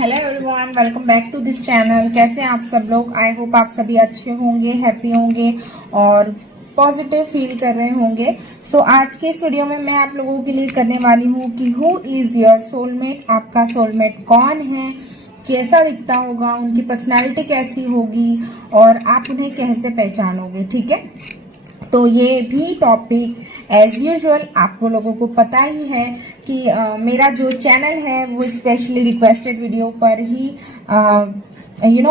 Hello everyone, welcome back to this channel. कैसे हैं आप सब लोग? आई होप आप सभी अच्छे होंगे, हैप्पी होंगे और पॉजिटिव फील कर रहे होंगे। सो आज के इस वीडियो में मैं आप लोगों के लिए करने वाली हूँ कि हु इज़ योर सोलमेट। आपका सोलमेट कौन है, कैसा दिखता होगा, उनकी पर्सनैलिटी कैसी होगी और आप उन्हें कैसे पहचानोगे। ठीक है, तो ये भी टॉपिक एज यूजुअल आप लोगों को पता ही है कि मेरा जो चैनल है वो स्पेशली रिक्वेस्टेड वीडियो पर ही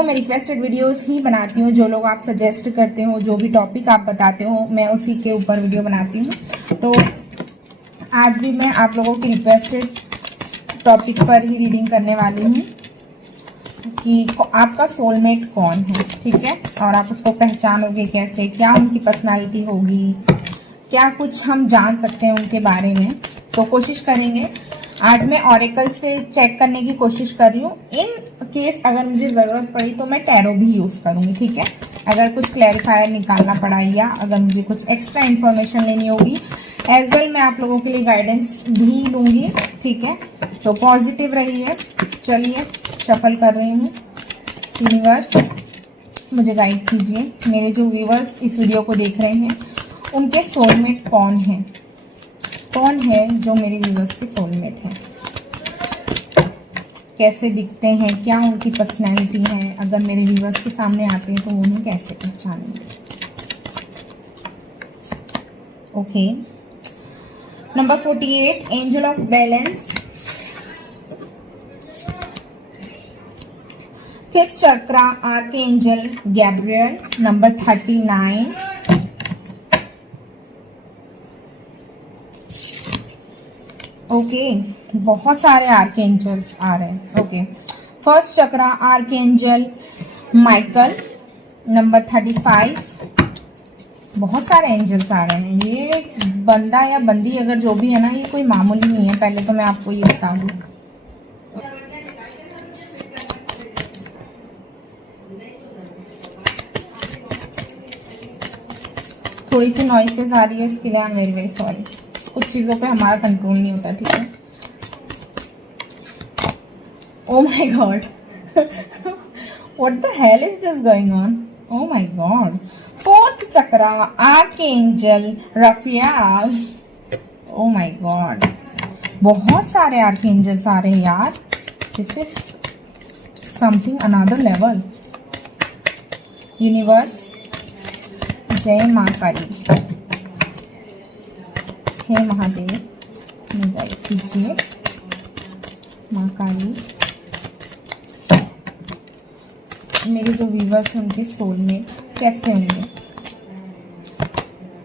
मैं रिक्वेस्टेड वीडियोस ही बनाती हूँ। जो लोग आप सजेस्ट करते हो, जो भी टॉपिक आप बताते हो, मैं उसी के ऊपर वीडियो बनाती हूँ। तो आज भी मैं आप लोगों की रिक्वेस्टेड टॉपिक पर ही रीडिंग करने वाली हूँ कि आपका सोलमेट कौन है। ठीक है, और आप उसको पहचानोगे कैसे, क्या उनकी पर्सनालिटी होगी, क्या कुछ हम जान सकते हैं उनके बारे में। तो कोशिश करेंगे। आज मैं ऑरेकल से चेक करने की कोशिश कर रही हूँ। इन केस अगर मुझे ज़रूरत पड़ी तो मैं टैरो भी यूज़ करूँगी। ठीक है, अगर कुछ क्लैरिफायर निकालना पड़ा या अगर मुझे कुछ एक्स्ट्रा इन्फॉर्मेशन लेनी होगी एज वेल मैं आप लोगों के लिए गाइडेंस भी लूँगी। ठीक है, तो पॉजिटिव रहिए। चलिए शफल कर रही हूँ। यूनिवर्स मुझे गाइड कीजिए। मेरे जो व्यूवर्स इस वीडियो को देख रहे हैं उनके सोलमेट कौन है, कौन है जो मेरे व्यूवर्स के सोलमेट हैं, कैसे दिखते हैं, क्या उनकी पर्सनैलिटी है। अगर मेरे व्यूवर्स के सामने आते हैं तो वो उन्हें कैसे पहचानेंगे। Okay, number 48 angel of balance. Fifth chakra archangel Gabriel. Number 39 okay, बहुत सारे आर्कएंजल्स आ रहे हैं। ओके, फर्स्ट चक्रा आर्कएंजल माइकल। नंबर 35 बहुत सारे एंजल्स आ रहे हैं। ये बंदा या बंदी अगर जो भी है ना, ये कोई मामूली नहीं है। पहले तो मैं आपको ये बता दूं। थोड़ी सी नॉइसेस आ रही है, इसके लिए I am very very sorry. कुछ चीज़ों पे हमारा कंट्रोल नहीं होता। ठीक है, oh my god, what the hell is this going on? Oh my god, fourth chakra archangel Raphael. Oh my god, बहुत सारे आर्कएंजल्स आ रहे हैं यार। This is something another level. Universe जय माँ काली, हे महादेव गाइड कीजिए। माँ काली मेरे जो व्यूवर्स हैं उनके सोलमेट कैसे होंगे।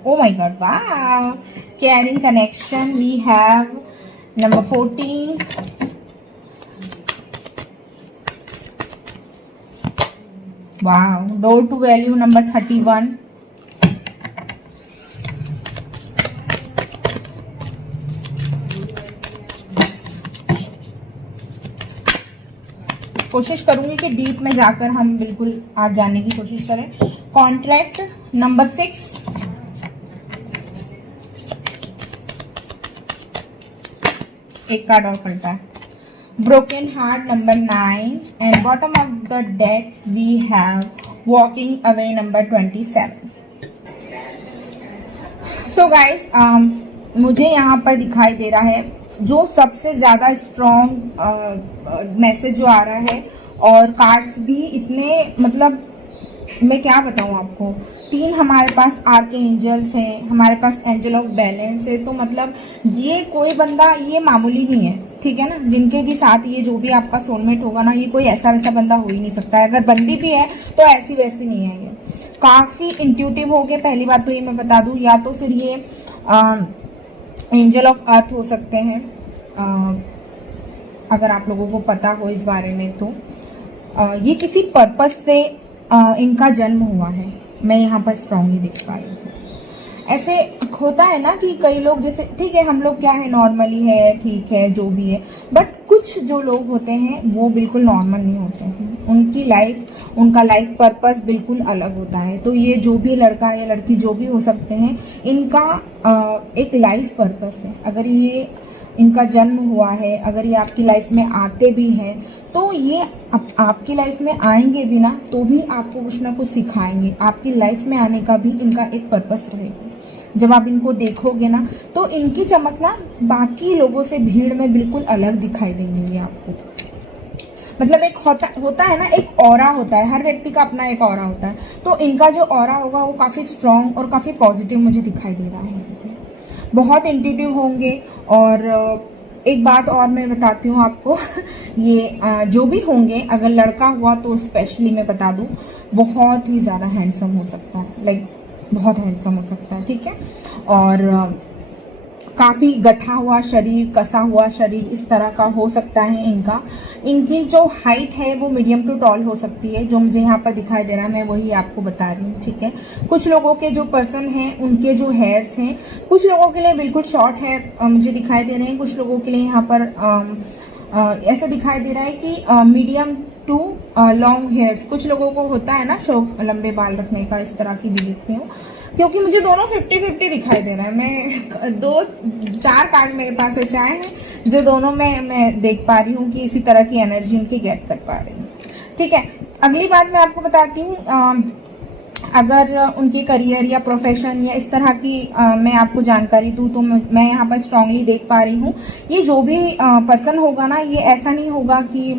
ओ माय गॉड, वाह, caring connection we have. Number 14 वाह, डोर टू वैल्यू। नंबर 31 कोशिश करूंगी कि डीप में जाकर हम बिल्कुल आज जानने की कोशिश करें। कॉन्ट्रैक्ट। नंबर 6 एक कार्ड और पलटा है। Broken heart. Number 9 and bottom of the deck we have walking away. Number 27। So guys, मुझे यहाँ पर दिखाई दे रहा है जो सबसे ज़्यादा स्ट्रॉन्ग मैसेज जो आ रहा है, और कार्ड्स भी इतने, मतलब मैं क्या बताऊँ आपको। 3 हमारे पास आर्कएंजल्स हैं, हमारे पास एंजल ऑफ बैलेंस है। तो मतलब ये कोई बंदा ये मामूली नहीं है। ठीक है ना, जिनके भी साथ ये जो भी आपका सोलमेट होगा ना, ये कोई ऐसा वैसा बंदा हो ही नहीं सकता है। अगर बंदी भी है तो ऐसी वैसी नहीं है। ये काफ़ी इंट्यूटिव हो गए। पहली बात तो ये मैं बता दूँ, या तो फिर ये एंजल ऑफ अर्थ हो सकते हैं, अगर आप लोगों को पता हो इस बारे में। तो ये किसी पर्पस से इनका जन्म हुआ है। मैं यहाँ पर स्ट्रांगली देख पा रही हूँ। ऐसे होता है ना कि कई लोग, जैसे ठीक है हम लोग क्या है, नॉर्मली है, ठीक है जो भी है, बट कुछ जो लोग होते हैं वो बिल्कुल नॉर्मल नहीं होते हैं। उनकी लाइफ, उनका लाइफ पर्पस बिल्कुल अलग होता है। तो ये जो भी लड़का या लड़की जो भी हो सकते हैं, इनका एक लाइफ पर्पस है। अगर ये इनका जन्म हुआ है, अगर ये आपकी लाइफ में आते भी हैं तो ये आपकी लाइफ में आएंगे भी ना तो भी आपको कुछ ना कुछ सिखाएंगे। आपकी लाइफ में आने का भी इनका एक पर्पस रहेगा। जब आप इनको देखोगे ना तो इनकी चमक ना बाकी लोगों से भीड़ में बिल्कुल अलग दिखाई देंगी ये आपको। मतलब एक होता है ना, एक ऑरा होता है, हर व्यक्ति का अपना एक ऑरा होता है, तो इनका जो ऑरा होगा वो काफ़ी स्ट्रॉन्ग और काफ़ी पॉजिटिव मुझे दिखाई दे रहा है। बहुत इंट्यूटिव होंगे। और एक बात और मैं बताती हूँ आपको ये जो भी होंगे, अगर लड़का हुआ तो स्पेशली मैं बता दूँ बहुत ही ज़्यादा हैंडसम हो सकता है, लाइक बहुत हैंडसम हो सकता है, ठीक है। और काफ़ी गठा हुआ शरीर, कसा हुआ शरीर इस तरह का हो सकता है इनका। इनकी जो हाइट है वो मीडियम टू टॉल हो सकती है, जो मुझे यहाँ पर दिखाई दे रहा है मैं वही आपको बता रही हूँ, ठीक है। कुछ लोगों के जो पर्सन हैं उनके जो हेयर्स हैं, कुछ लोगों के लिए बिल्कुल शॉर्ट हेयर मुझे दिखाई दे रहे हैं, कुछ लोगों के लिए यहाँ पर ऐसा दिखाई दे रहा है कि मीडियम टू लॉन्ग हेयर्स। कुछ लोगों को होता है ना शौक लंबे बाल रखने का, इस तरह की भी देखती हूँ, क्योंकि मुझे दोनों 50-50 दिखाई दे रहा है। मैं 2-4 कार्ड मेरे पास ऐसे आए हैं जो दोनों में मैं देख पा रही हूँ कि इसी तरह की एनर्जी उनकी गेट कर पा रही हूँ, ठीक है। अगली बात मैं आपको बताती हूँ, अगर उनके करियर या प्रोफेशन या इस तरह की मैं आपको जानकारी दूँ तो मैं यहाँ पर स्ट्रांगली देख पा रही हूँ ये जो भी पर्सन होगा ना, ये ऐसा नहीं होगा कि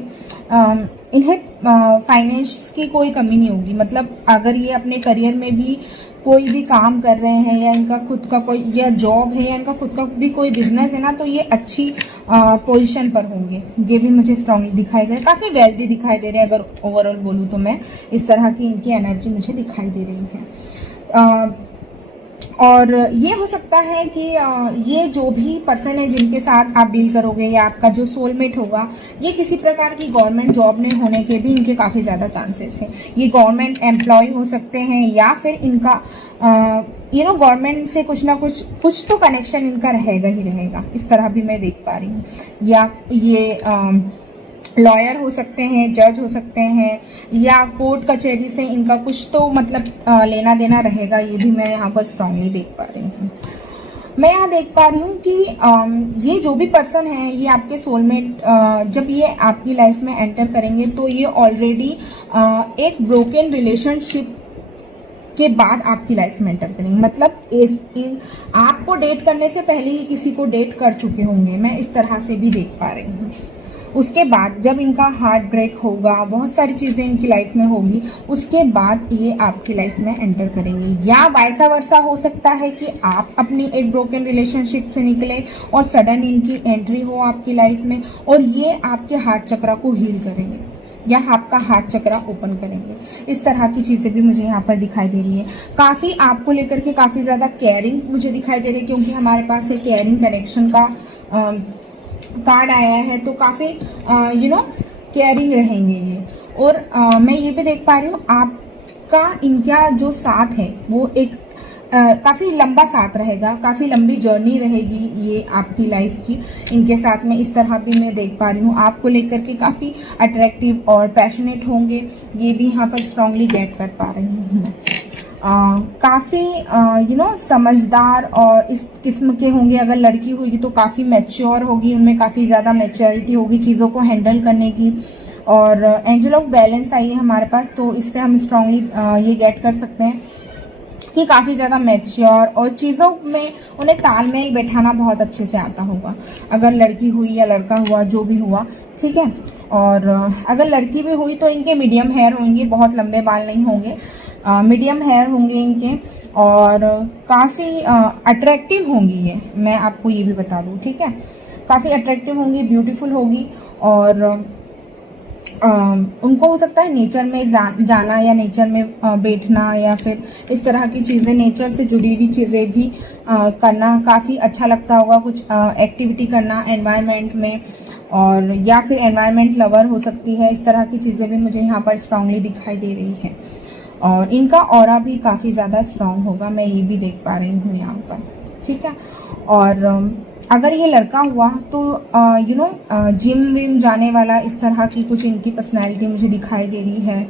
इन्हें फाइनेंस की कोई कमी नहीं होगी। मतलब अगर ये अपने करियर में भी कोई भी काम कर रहे हैं या इनका खुद का कोई या जॉब है या इनका खुद का भी कोई बिजनेस है ना, तो ये अच्छी पोजीशन पर होंगे। ये भी मुझे स्ट्रांगली दिखाई दे रहा है, काफ़ी वेल्दी दिखाई दे रहे हैं। अगर ओवरऑल बोलूँ तो मैं इस तरह की इनकी एनर्जी मुझे दिखाई दे रही है। और ये हो सकता है कि ये जो भी पर्सन है जिनके साथ आप डील करोगे या आपका जो सोलमेट होगा, ये किसी प्रकार की गवर्नमेंट जॉब में होने के भी इनके काफ़ी ज़्यादा चांसेस हैं। ये गवर्नमेंट एम्प्लॉय हो सकते हैं या फिर इनका गवर्नमेंट से कुछ ना कुछ तो कनेक्शन इनका रहेगा ही रहेगा, इस तरह भी मैं देख पा रही हूँ। या ये लॉयर हो सकते हैं, जज हो सकते हैं, या कोर्ट कचहरी से इनका कुछ तो मतलब लेना देना रहेगा, ये भी मैं यहाँ पर स्ट्रांगली देख पा रही हूँ। मैं यहाँ देख पा रही हूँ कि ये जो भी पर्सन है, ये आपके सोलमेट जब ये आपकी लाइफ में एंटर करेंगे तो ये ऑलरेडी एक ब्रोकन रिलेशनशिप के बाद आपकी लाइफ में एंटर करेंगे। मतलब आपको डेट करने से पहले ही किसी को डेट कर चुके होंगे, मैं इस तरह से भी देख पा रही हूँ। उसके बाद जब इनका हार्ट ब्रेक होगा, बहुत सारी चीज़ें इनकी लाइफ में होगी, उसके बाद ये आपकी लाइफ में एंटर करेंगे। या वैसा वर्सा हो सकता है कि आप अपनी एक ब्रोकन रिलेशनशिप से निकले और सडन इनकी एंट्री हो आपकी लाइफ में और ये आपके हार्ट चक्रा को हील करेंगे या आपका हार्ट चक्रा ओपन करेंगे। इस तरह की चीज़ें भी मुझे यहाँ पर दिखाई दे रही है। काफ़ी आपको लेकर के काफ़ी ज़्यादा केयरिंग मुझे दिखाई दे रही है, क्योंकि हमारे पास एक केयरिंग कनेक्शन का कार्ड आया है, तो काफ़ी केयरिंग रहेंगे ये। और मैं ये भी देख पा रही हूँ आपका इनका जो साथ है वो एक काफ़ी लंबा साथ रहेगा, काफ़ी लंबी जर्नी रहेगी ये आपकी लाइफ की इनके साथ में। इस तरह भी मैं देख पा रही हूँ आपको लेकर के काफ़ी अट्रैक्टिव और पैशनेट होंगे, ये भी यहाँ पर स्ट्रांगली गेट कर पा रही हूँ। काफ़ी समझदार और इस किस्म के होंगे। अगर लड़की होगी तो काफ़ी मैच्योर होगी, उनमें काफ़ी ज़्यादा मैच्योरिटी होगी चीज़ों को हैंडल करने की। और एंजल ऑफ बैलेंस आई है हमारे पास, तो इससे हम स्ट्रांगली ये गेट कर सकते हैं कि काफ़ी ज़्यादा मैच्योर और चीज़ों में उन्हें तालमेल बैठाना बहुत अच्छे से आता होगा। अगर लड़की हुई या लड़का हुआ, जो भी हुआ, ठीक है। और अगर लड़की भी हुई तो इनके मीडियम हेयर होंगे, बहुत लंबे बाल नहीं होंगे, मीडियम हेयर होंगे इनके, और काफ़ी अट्रैक्टिव होंगी ये, मैं आपको ये भी बता दूँ, ठीक है। काफ़ी अट्रैक्टिव होंगी, ब्यूटीफुल होगी। और उनको हो सकता है नेचर में जाना या नेचर में बैठना या फिर इस तरह की चीज़ें, नेचर से जुड़ी हुई चीज़ें भी करना काफ़ी अच्छा लगता होगा। कुछ एक्टिविटी करना एनवायरनमेंट में, और या फिर एनवायरनमेंट लवर हो सकती है। इस तरह की चीज़ें भी मुझे यहाँ पर स्ट्रांगली दिखाई दे रही है। और इनका ऑरा भी काफ़ी ज़्यादा स्ट्रांग होगा, मैं ये भी देख पा रही हूँ यहाँ पर, ठीक है। और अगर ये लड़का हुआ तो जिम विम जाने वाला, इस तरह की कुछ इनकी पर्सनैलिटी मुझे दिखाई दे रही है।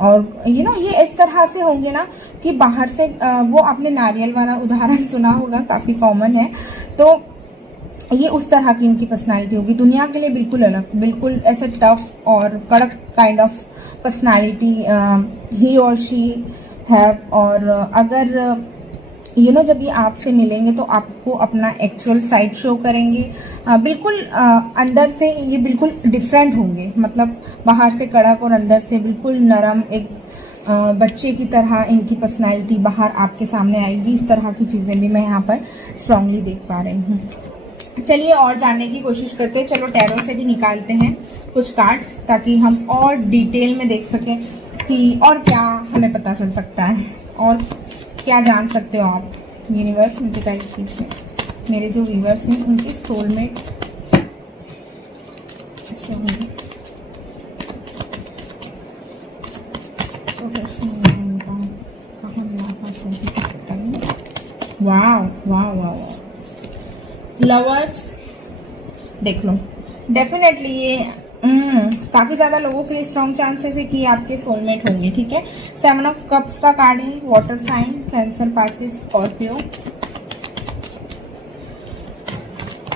और ये इस तरह से होंगे ना कि बाहर से वो आपने नारियल वाला उदाहरण सुना होगा, काफ़ी कॉमन है। तो ये उस तरह की इनकी पर्सनालिटी होगी, दुनिया के लिए बिल्कुल अलग, बिल्कुल ऐसे टफ और कड़क काइंड ऑफ पर्सनालिटी ही और शी हैव। और अगर जब ये आपसे मिलेंगे तो आपको अपना एक्चुअल साइड शो करेंगे। बिल्कुल अंदर से ये बिल्कुल डिफरेंट होंगे, मतलब बाहर से कड़क और अंदर से बिल्कुल नरम, एक बच्चे की तरह इनकी पर्सनालिटी बाहर आपके सामने आएगी। इस तरह की चीज़ें भी मैं यहाँ पर स्ट्रांगली देख पा रही हूँ। चलिए और जानने की कोशिश करते हैं। चलो टैरो से भी निकालते हैं कुछ कार्ड्स, ताकि हम और डिटेल में देख सकें कि और क्या हमें पता चल सकता है और क्या जान सकते हो आप। यूनिवर्स मुझे गाइड कीजिए, मेरे जो व्यूवर्स हैं उनके सोलमेट ऐसे होंगे, वाह वाह वाह, लवर्स देख लो। डेफिनेटली ये काफ़ी ज़्यादा लोगों के लिए स्ट्रॉन्ग चांसेस है कि आपके सोलमेट होंगे। ठीक है, 7 ऑफ कप्स का कार्ड है, water sign, Cancer, Pisces, Scorpio.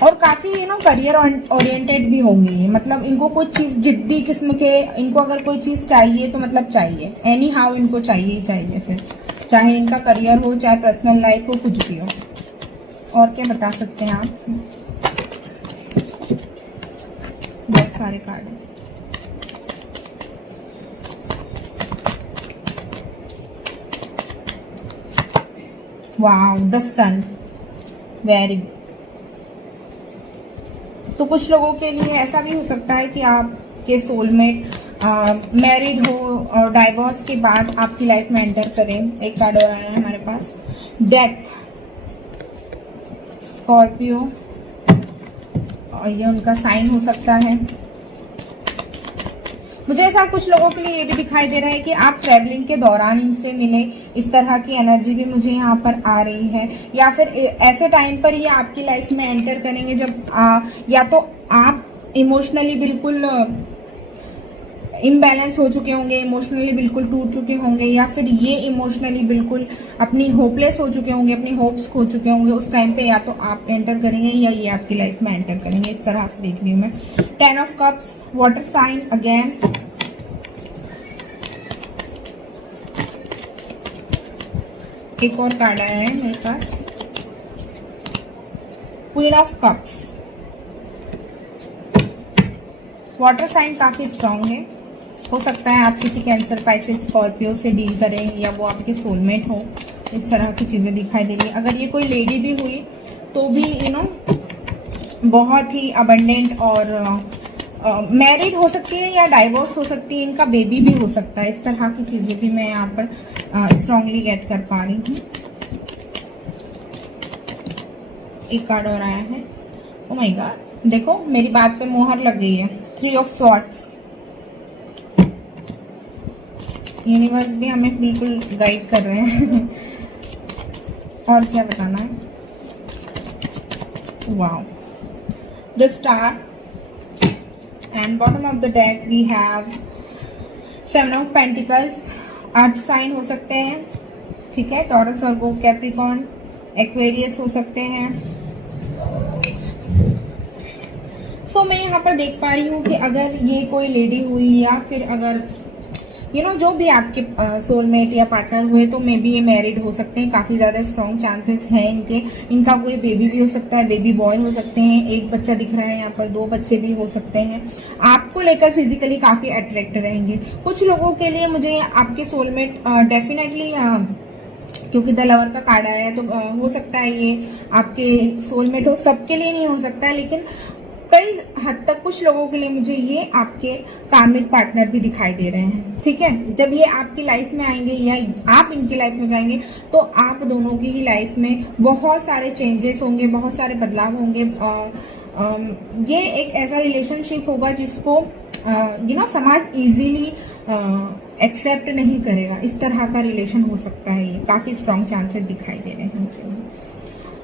और काफ़ी करियर ओरिएंटेड भी होंगी, मतलब इनको कोई चीज़ जिद्दी किस्म के, इनको अगर कोई चीज़ चाहिए तो मतलब चाहिए, एनी हाउ इनको चाहिए ही चाहिए, फिर चाहे इनका करियर हो, चाहे पर्सनल लाइफ हो, कुछ भी हो। और क्या बता सकते हैं आप? बहुत सारे कार्ड हैं। Wow, the sun, very good. तो कुछ लोगों के लिए ऐसा भी हो सकता है कि आपके सोलमेट मैरिड हो और डाइवोर्स के बाद आपकी लाइफ में एंटर करें। एक कार्ड और आया है हमारे पास, डेथ, स्कॉर्पियो, और ये उनका साइन हो सकता है। मुझे ऐसा कुछ लोगों के लिए ये भी दिखाई दे रहा है कि आप ट्रैवलिंग के दौरान इनसे मिले, इस तरह की एनर्जी भी मुझे यहाँ पर आ रही है। या फिर ऐसे टाइम पर ये आपकी लाइफ में एंटर करेंगे जब या तो आप इमोशनली बिल्कुल इम्बैलेंस हो चुके होंगे, इमोशनली बिल्कुल टूट चुके होंगे, या फिर ये इमोशनली बिल्कुल अपनी होपलेस हो चुके होंगे, अपनी होप्स खो चुके होंगे। उस टाइम पे या तो आप एंटर करेंगे या ये आपकी लाइफ में एंटर करेंगे। इस तरह से देख रही हूँ मैं। 10 of cups, water sign again, एक और कार्ड आया है मेरे पास, queen of cups. Water sign काफी स्ट्रांग है, हो सकता है आप किसी कैंसर, पाइसेस, स्कॉर्पियो से डील करें या वो आपके सोलमेट हो। इस तरह की चीज़ें दिखाई दे रही है। अगर ये कोई लेडी भी हुई तो भी बहुत ही अबंडेंट और मैरिड हो सकती है या डाइवोर्स हो सकती है, इनका बेबी भी हो सकता है। इस तरह की चीज़ें भी मैं यहाँ पर स्ट्रांगली गेट कर पा रही हूँ। एक कार्ड और आया है, ओ माय गॉड, देखो मेरी बात पे मोहर लग गई है। 3 ऑफ स्वॉर्ड्स, यूनिवर्स भी हमें बिल्कुल गाइड कर रहे हैं। और क्या बताना है? Wow, the star, and bottom of the deck we have 7 of pentacles. Earth sign हो सकते हैं, ठीक है, टॉरस, वर्गो, कैप्रिकॉर्न, एक्वेरियस हो सकते हैं। सो मैं यहाँ पर देख पा रही हूँ कि अगर ये कोई लेडी हुई या फिर अगर जो भी आपके सोलमेट या पार्टनर हुए तो मे बी ये मैरिड हो सकते हैं। काफ़ी ज़्यादा स्ट्रॉन्ग चांसेस हैं इनका कोई बेबी भी हो सकता है, बेबी बॉय हो सकते हैं। एक बच्चा दिख रहा है यहाँ पर, 2 बच्चे भी हो सकते हैं। आपको लेकर फिजिकली काफ़ी अट्रैक्ट रहेंगे। कुछ लोगों के लिए मुझे आपके सोलमेट डेफिनेटली, क्योंकि द लवर का कार्ड आया है तो हो सकता है ये आपके सोलमेट हो, सबके लिए नहीं हो सकता है, लेकिन कई हद तक कुछ लोगों के लिए मुझे ये आपके कार्मिक पार्टनर भी दिखाई दे रहे हैं। ठीक है, जब ये आपकी लाइफ में आएंगे या आप इनकी लाइफ में जाएंगे तो आप दोनों की ही लाइफ में बहुत सारे चेंजेस होंगे, बहुत सारे बदलाव होंगे। ये एक ऐसा रिलेशनशिप होगा जिसको समाज इजीली एक्सेप्ट नहीं करेगा। इस तरह का रिलेशन हो सकता है। ये काफ़ी स्ट्रॉन्ग चांसेस दिखाई दे रहे हैं मुझे।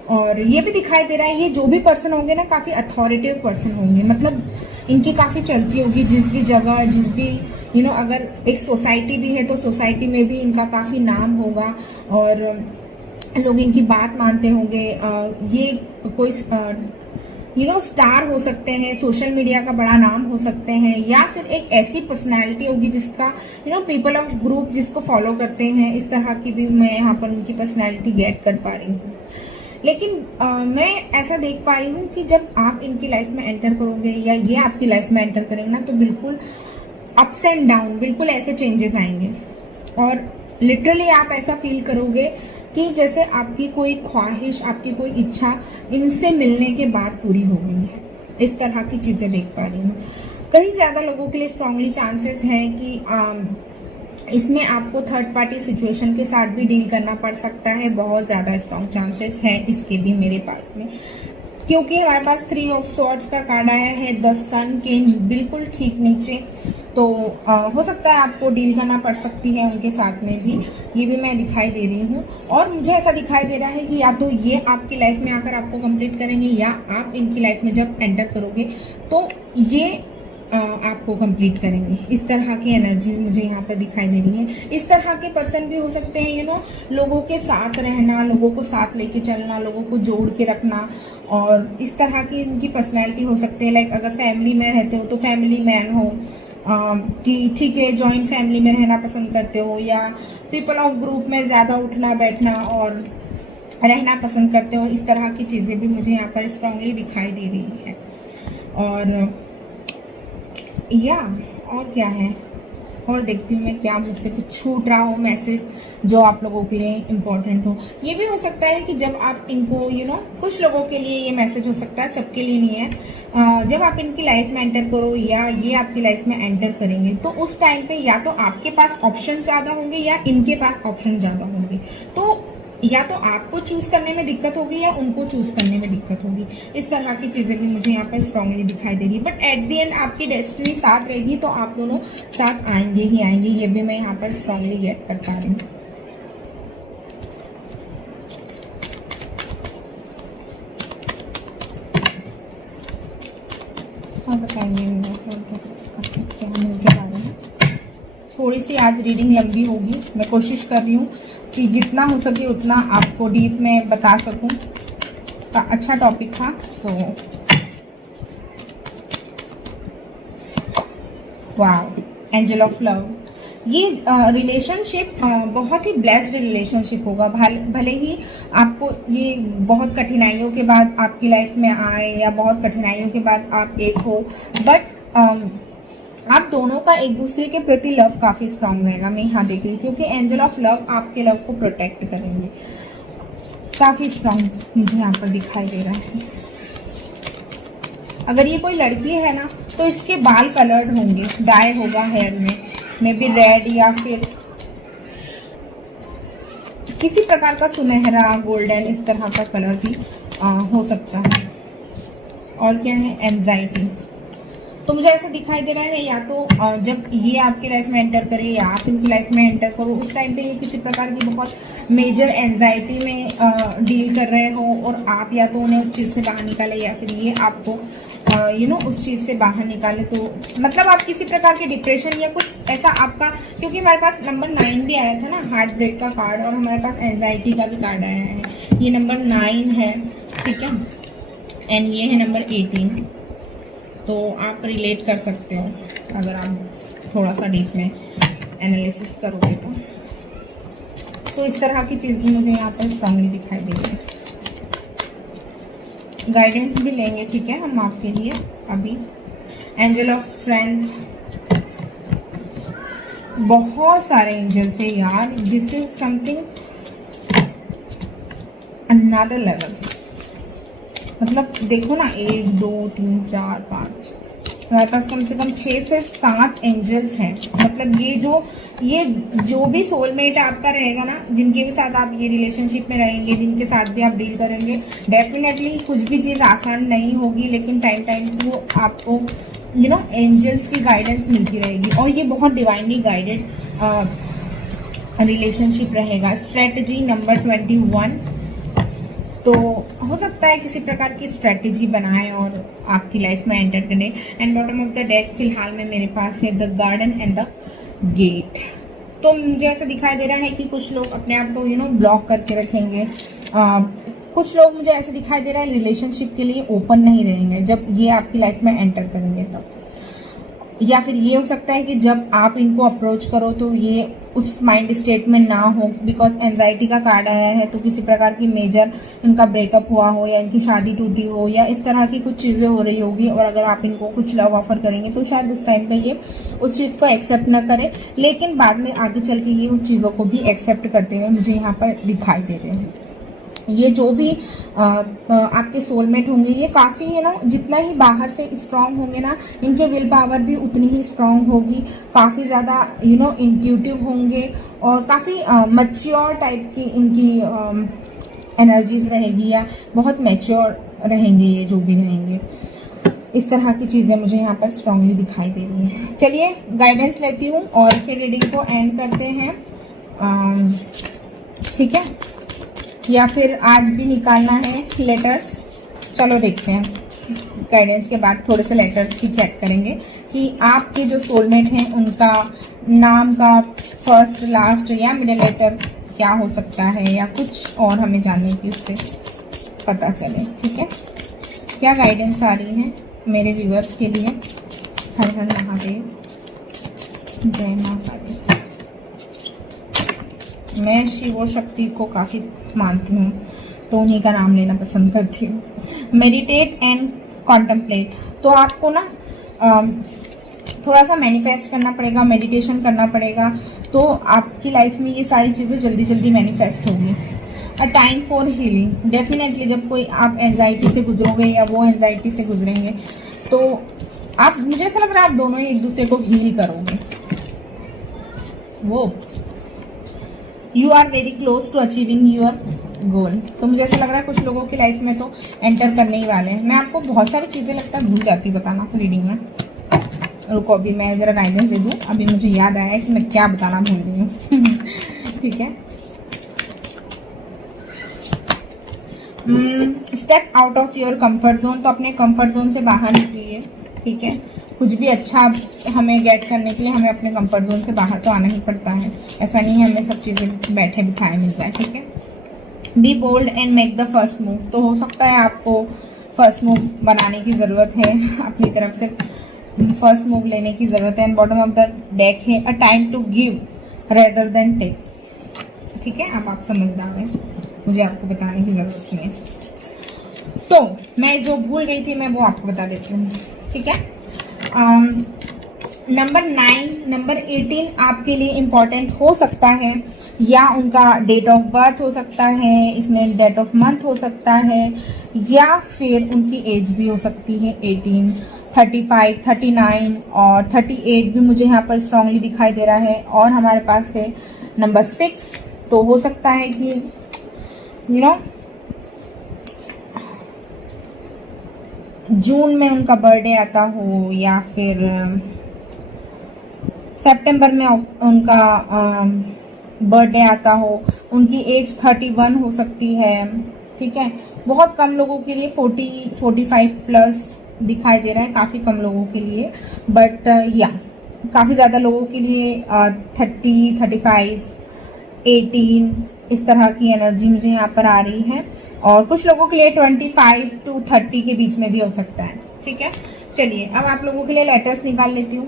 और ये भी दिखाई दे रहा है ये जो भी पर्सन होंगे ना, काफ़ी अथॉरिटेटिव पर्सन होंगे, मतलब इनकी काफ़ी चलती होगी जिस भी जगह, जिस भी अगर एक सोसाइटी भी है तो सोसाइटी में भी इनका काफ़ी नाम होगा और लोग इनकी बात मानते होंगे। ये कोई स्टार हो सकते हैं, सोशल मीडिया का बड़ा नाम हो सकते हैं, या फिर एक ऐसी पर्सनालिटी होगी जिसका पीपल ऑफ ग्रुप जिसको फॉलो करते हैं। इस तरह की भी मैं यहाँ पर उनकी पर्सनालिटी गेट कर पा रही हूँ। लेकिन मैं ऐसा देख पा रही हूँ कि जब आप इनकी लाइफ में एंटर करोगे या ये आपकी लाइफ में एंटर करेंगे ना, तो बिल्कुल अप्स एंड डाउन, बिल्कुल ऐसे चेंजेस आएंगे और लिटरली आप ऐसा फील करोगे कि जैसे आपकी कोई ख्वाहिश, आपकी कोई इच्छा इनसे मिलने के बाद पूरी हो गई है। इस तरह की चीज़ें देख पा रही हूँ। कई ज़्यादा लोगों के लिए स्ट्रांगली चांसेस हैं कि इसमें आपको थर्ड पार्टी सिचुएशन के साथ भी डील करना पड़ सकता है। बहुत ज़्यादा स्ट्रांग चांसेस हैं इसके भी मेरे पास में, क्योंकि हमारे पास 3 ऑफ स्वॉर्ड्स का कार्ड आया है द सन के बिल्कुल ठीक नीचे। तो हो सकता है आपको डील करना पड़ सकती है उनके साथ में भी, ये भी मैं दिखाई दे रही हूँ। और मुझे ऐसा दिखाई दे रहा है कि या तो ये आपकी लाइफ में आकर आपको कंप्लीट करेंगे, या आप इनकी लाइफ में जब एंटर करोगे तो ये आपको कंप्लीट करेंगे। इस तरह की एनर्जी मुझे यहाँ पर दिखाई दे रही है। इस तरह के पर्सन भी हो सकते हैं लोगों के साथ रहना, लोगों को साथ लेके चलना, लोगों को जोड़ के रखना, और इस तरह की इनकी पर्सनैलिटी हो सकती है। लाइक अगर फैमिली में रहते हो तो फैमिली मैन हो, कि ठीक है जॉइंट फैमिली में रहना पसंद करते हो, या पीपल ऑफ ग्रुप में ज़्यादा उठना बैठना और रहना पसंद करते हो। इस तरह की चीज़ें भी मुझे यहाँ पर स्ट्रांगली दिखाई दे रही है। और और क्या है, और देखती हूँ मैं क्या मुझसे कुछ छूट रहा हो मैसेज जो आप लोगों के लिए इम्पोर्टेंट हो। ये भी हो सकता है कि जब आप इनको कुछ लोगों के लिए ये मैसेज हो सकता है, सबके लिए नहीं है। जब आप इनकी लाइफ में एंटर करो या ये आपकी लाइफ में एंटर करेंगे, तो उस टाइम पे या तो आपके पास ऑप्शन ज़्यादा होंगे या इनके पास ऑप्शन ज़्यादा होंगे। तो या तो आपको चूज करने में दिक्कत होगी या उनको चूज करने में दिक्कत होगी। इस तरह की चीज़ें भी मुझे यहाँ पर स्ट्रांगली दिखाई दे रही है। बट एट द एंड आपकी डेस्टिनी साथ रहेगी, तो आप दोनों साथ आएंगे ही आएंगे। ये भी मैं यहाँ पर स्ट्रांगली गेट कर पा रही हूँ। और बताएंगे क्या मिलके बारे में। थोड़ी सी आज रीडिंग लंबी होगी, मैं कोशिश कर रही हूँ कि जितना हो सके उतना आपको डीप में बता सकूं। अच्छा टॉपिक था। तो वाओ, एंजल ऑफ लव। ये रिलेशनशिप बहुत ही ब्लेस्ड रिलेशनशिप होगा। भले ही आपको ये बहुत कठिनाइयों के बाद आपकी लाइफ में आए या बहुत कठिनाइयों के बाद आप एक हो, बट आप दोनों का एक दूसरे के प्रति लव काफ़ी स्ट्रांग रहेगा। मैं यहाँ देख रही हूँ, क्योंकि एंजल ऑफ लव आपके लव को प्रोटेक्ट करेंगे। काफ़ी स्ट्रांग मुझे यहाँ पर दिखाई दे रहा है। अगर ये कोई लड़की है ना, तो इसके बाल कलर्ड होंगे, डाई होगा हेयर में, मे बी रेड या फिर किसी प्रकार का सुनहरा गोल्डन, इस तरह का कलर भी हो सकता है। और क्या है, एंजाइटी। तो मुझे ऐसा दिखाई दे रहा है या तो जब ये आपकी लाइफ में एंटर करे या आप इनकी लाइफ में एंटर करो, उस टाइम पे ये किसी प्रकार की बहुत मेजर एंजाइटी में डील कर रहे हो, और आप या तो उन्हें उस चीज़ से बाहर निकाले या फिर ये आपको उस चीज़ से बाहर निकाले। तो मतलब आप किसी प्रकार के डिप्रेशन या कुछ ऐसा आपका, क्योंकि हमारे पास नंबर 9 भी आया था ना, हार्ट ब्रेक का कार्ड, और हमारे पास एंजाइटी का भी कार्ड आया है। ये नंबर 9 है, ठीक है, एंड ये है नंबर 18। तो आप रिलेट कर सकते हो अगर आप थोड़ा सा डीप में एनालिसिस करोगे तो इस तरह की चीज़ भी मुझे यहाँ पर स्ट्रांगली दिखाई दे रही है। गाइडेंस भी लेंगे, ठीक है, हम आपके लिए अभी। एंजल ऑफ स्ट्रेंथ, बहुत सारे एंजल्स है यार। This is something another level. मतलब देखो ना, 1 2 3 4 5, हमारे पास कम से कम 6 से 7 एंजल्स हैं। मतलब ये जो भी सोलमेट आपका रहेगा ना, जिनके भी साथ आप ये रिलेशनशिप में रहेंगे, जिनके साथ भी आप डील करेंगे, डेफिनेटली कुछ भी चीज़ आसान नहीं होगी, लेकिन टाइम वो आपको एंजल्स की गाइडेंस मिलती रहेगी। और ये बहुत डिवाइनली गाइडेड रिलेशनशिप रहेगा। Strategy number 21। तो हो सकता है किसी प्रकार की स्ट्रेटेजी बनाएं और आपकी लाइफ में एंटर करें। And bottom of the deck फिलहाल में मेरे पास है the garden and the gate. तो मुझे ऐसा दिखाई दे रहा है कि कुछ लोग अपने आप को ब्लॉक करके रखेंगे। कुछ लोग मुझे ऐसे दिखाई दे रहा है रिलेशनशिप के लिए ओपन नहीं रहेंगे जब ये आपकी लाइफ में एंटर करेंगे तब, या फिर ये हो सकता है कि जब आप इनको अप्रोच करो तो ये उस माइंड स्टेट में ना हो, बिकॉज एंजाइटी का कार्ड आया है, तो किसी प्रकार की मेजर इनका ब्रेकअप हुआ हो या इनकी शादी टूटी हो या इस तरह की कुछ चीज़ें हो रही होगी, और अगर आप इनको कुछ लव ऑफर करेंगे तो शायद उस टाइम पे ये उस चीज़ को एक्सेप्ट ना करें, लेकिन बाद में आगे चल के ये उन चीज़ों को भी एक्सेप्ट करते हुए मुझे यहाँ पर दिखाई दे रहे हैं। ये जो भी आपके सोलमेट होंगे ये काफ़ी है ना, जितना ही बाहर से स्ट्रांग होंगे ना, इनके विल पावर भी उतनी ही स्ट्रांग होगी, काफ़ी ज़्यादा इंट्यूटिव होंगे और काफ़ी मैच्योर टाइप की इनकी एनर्जीज रहेगी, या बहुत मैच्योर रहेंगे ये जो भी रहेंगे। इस तरह की चीज़ें मुझे यहाँ पर स्ट्रांगली दिखाई दे रही हैं। चलिए गाइडेंस लेती हूँ और फिर रीडिंग को एंड करते हैं, ठीक है, या फिर आज भी निकालना है लेटर्स। चलो देखते हैं, गाइडेंस के बाद थोड़े से लेटर्स भी चेक करेंगे कि आपके जो सोलमेट हैं उनका नाम का फर्स्ट लास्ट या मिडिल लेटर क्या हो सकता है, या कुछ और हमें जानने की उससे पता चले, ठीक है। क्या गाइडेंस आ रही है मेरे व्यूअर्स के लिए। हर हर महादेव, जय माता दी। मैं शिव और शक्ति को काफ़ी मानती हूँ तो उन्हीं का नाम लेना पसंद करती हूँ। मेडिटेट एंड कॉन्टम्पलेट, तो आपको ना थोड़ा सा मैनिफेस्ट करना पड़ेगा, मेडिटेशन करना पड़ेगा, तो आपकी लाइफ में ये सारी चीज़ें जल्दी जल्दी मैनिफेस्ट होगी। A time for healing, definitely जब कोई आप एंजाइटी से गुजरोगे या वो एंजाइटी से गुजरेंगे तो आप, मुझे ऐसा लग रहा है आप दोनों ही एक दूसरे को हील करोगे। वो you are very close to achieving your goal, तो मुझे ऐसा लग रहा है कुछ लोगों की लाइफ में तो एंटर करने ही वाले हैं। मैं आपको बहुत सारी चीज़ें लगता है भूल जाती हूँ बताना रीडिंग में। रुको अभी मैं ज़रा गाइडेंस दे दूँ, अभी मुझे याद आया कि मैं क्या बताना भूल गई हूँ। ठीक है, step out of your comfort zone, तो अपने कंफर्ट जोन से बाहर निकलिए, ठीक है। कुछ भी अच्छा हमें गेट करने के लिए हमें अपने कंफर्ट जोन से बाहर तो आना ही पड़ता है, ऐसा नहीं है हमें सब चीज़ें बैठे बिठाए मिल जाए, ठीक है। Be bold and make the first move, तो हो सकता है आपको फर्स्ट मूव बनाने की ज़रूरत है, अपनी तरफ से फर्स्ट मूव लेने की ज़रूरत है। And bottom of the deck है a time to give rather than take, ठीक है। अब आप समझदार हैं, मुझे आपको बताने की ज़रूरत नहीं है। तो मैं जो भूल गई थी मैं वो आपको बता देती हूँ, ठीक है। नंबर 9, नंबर 18 आपके लिए इम्पॉर्टेंट हो सकता है, या उनका डेट ऑफ बर्थ हो सकता है, इसमें डेट ऑफ मंथ हो सकता है, या फिर उनकी एज भी हो सकती है 18, 35, 39 और 38 भी मुझे यहाँ पर स्ट्रांगली दिखाई दे रहा है। और हमारे पास है नंबर 6, तो हो सकता है कि जून में उनका बर्थडे आता हो, या फिर सितंबर में उनका बर्थडे आता हो। उनकी एज 31 हो सकती है, ठीक है। बहुत कम लोगों के लिए 40-45 प्लस दिखाई दे रहा है, काफ़ी कम लोगों के लिए, बट या काफ़ी ज़्यादा लोगों के लिए 30, 35, 18 इस तरह की एनर्जी मुझे यहाँ पर आ रही है। और कुछ लोगों के लिए 25 to 30 के बीच में भी हो सकता है, ठीक है। चलिए अब आप लोगों के लिए लेटर्स निकाल लेती हूँ।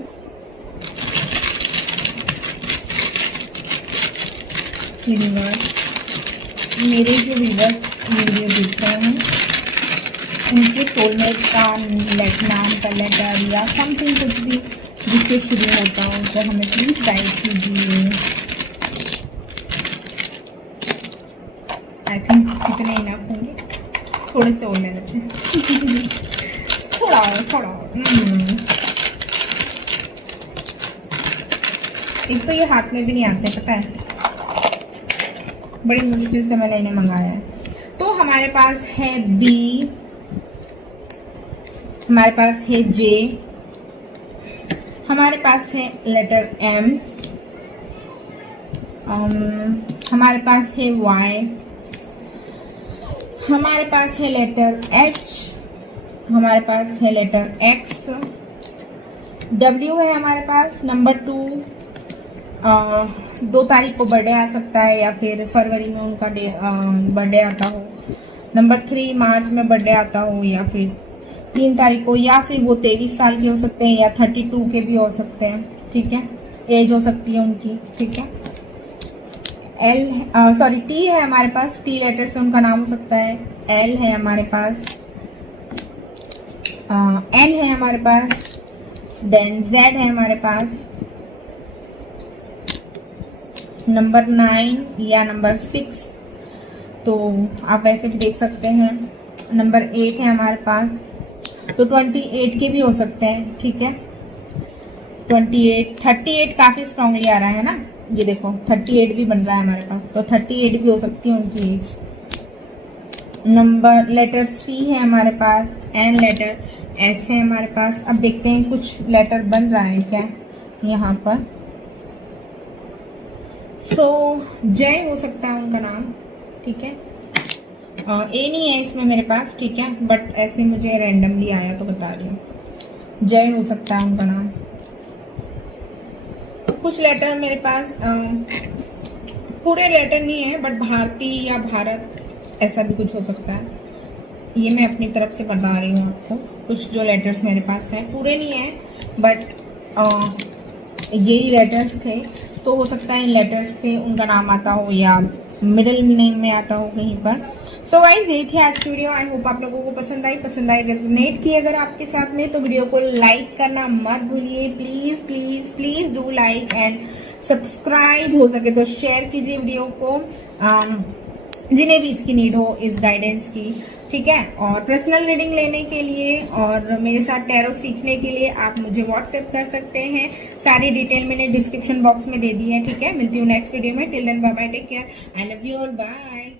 मेरे जो व्यूअर्स वीडियो देख रहे हैं उनके सोलमेट का नाम का लेटर या समथिंग कुछ भी जिससे शुरू होता हो तो हमें प्लीज़ गाइड कीजिए। आई थिंक कितने इनफ होंगे, थोड़े से और ले लेते हैं। थोड़ा एक तो ये हाथ में भी नहीं आते, पता है, बड़ी मुश्किल से मैंने इन्हें मंगाया है। तो हमारे पास है बी, हमारे पास है जे, हमारे पास है लेटर एम, हमारे पास है वाई, हमारे पास है लेटर एच, हमारे पास है लेटर एक्स, डब्ल्यू है हमारे पास नंबर 2। 2 तारीख को बर्थडे आ सकता है, या फिर फरवरी में उनका बर्थडे आता हो। नंबर 3 मार्च में बर्थडे आता हो, या फिर 3 तारीख को, या फिर वो 23 साल के हो सकते हैं, या 32 के भी हो सकते हैं, ठीक है, एज हो सकती है उनकी, ठीक है। टी है हमारे पास, टी लेटर से उनका नाम हो सकता है, एल है हमारे पास, एन है हमारे पास, देन जेड है हमारे पास, नंबर 9 या नंबर 6, तो आप वैसे भी देख सकते हैं। नंबर 8 है हमारे पास, तो 28 के भी हो सकते हैं, ठीक है। 38 काफ़ी स्ट्रांगली आ रहा है ना, ये देखो 38 भी बन रहा है हमारे पास, तो 38 भी हो सकती है उनकी एज। नंबर लेटर सी है हमारे पास, एन लेटर, एस है हमारे पास। अब देखते हैं कुछ लेटर बन रहा है क्या यहाँ पर। तो जय हो सकता है उनका नाम, ठीक है। ए नहीं है इसमें मेरे पास, ठीक है, बट ऐसे मुझे रैंडमली आया तो बता रही हूँ। जय हो सकता है उनका नाम। कुछ लेटर मेरे पास पूरे लेटर नहीं है, बट भारती या भारत ऐसा भी कुछ हो सकता है। ये मैं अपनी तरफ से बता रही हूँ आपको। कुछ जो लेटर्स मेरे पास है पूरे नहीं है, बट यही लेटर्स थे, तो हो सकता है इन लेटर्स से उनका नाम आता हो या मिडिल नेम में आता हो कहीं पर। तो गाइस ये थी आज की वीडियो। आई होप आप लोगों को पसंद आई रेजोनेट की अगर आपके साथ में, तो वीडियो को लाइक करना मत भूलिए। Please please please do like and subscribe, हो सके तो शेयर कीजिए वीडियो को जिन्हें भी इसकी नीड हो इस गाइडेंस की, ठीक है। और पर्सनल रीडिंग लेने के लिए और मेरे साथ टैरो सीखने के लिए आप मुझे व्हाट्सएप कर सकते हैं। सारी डिटेल मैंने डिस्क्रिप्शन बॉक्स में दे दी है, ठीक है। मिलती हूँ नेक्स्ट वीडियो में। Till then bye bye, take care, I love you all, bye.